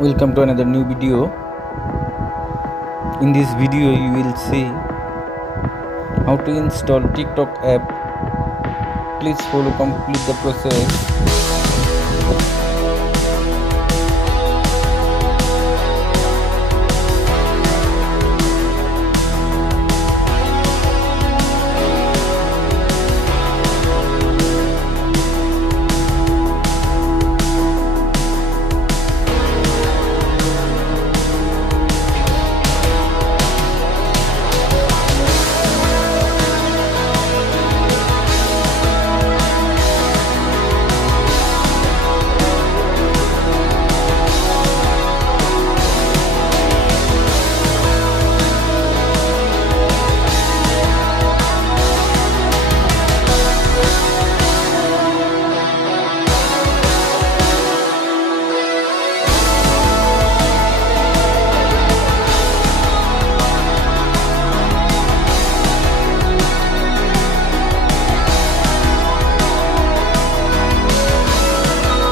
Welcome to another new video. In this video you will see how to install TikTok app. Please follow complete the process.